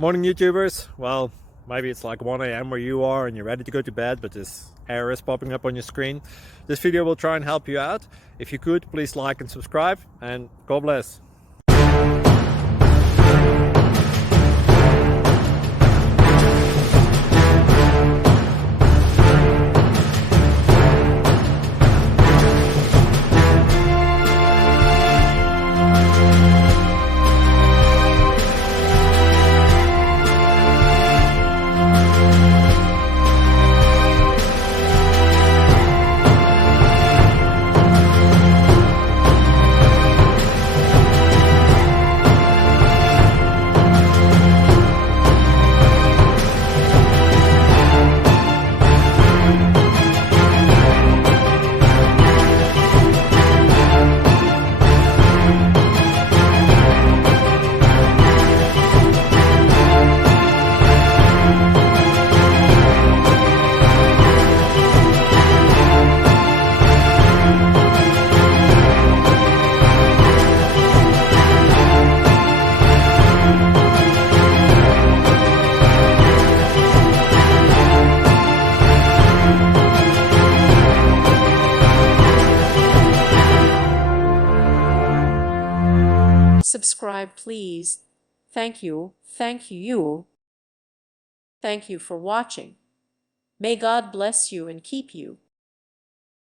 Morning YouTubers. Well, maybe it's like 1 a.m. where you are and you're ready to go to bed, but this error is popping up on your screen. This video will try and help you out. If you could, please like and subscribe, and God bless. Subscribe, please. Thank you. Thank you. Thank you for watching. May God bless you and keep you.